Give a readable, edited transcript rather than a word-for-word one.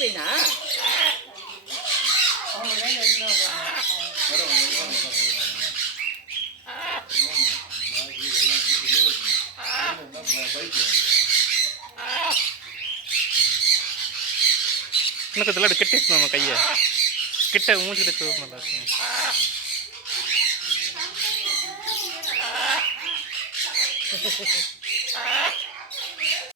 போயினா இன்னும் கொஞ்சம் கிட்டே நம்ம கையை கிட்ட மூஞ்சிட்டு நல்லா இருக்கும்.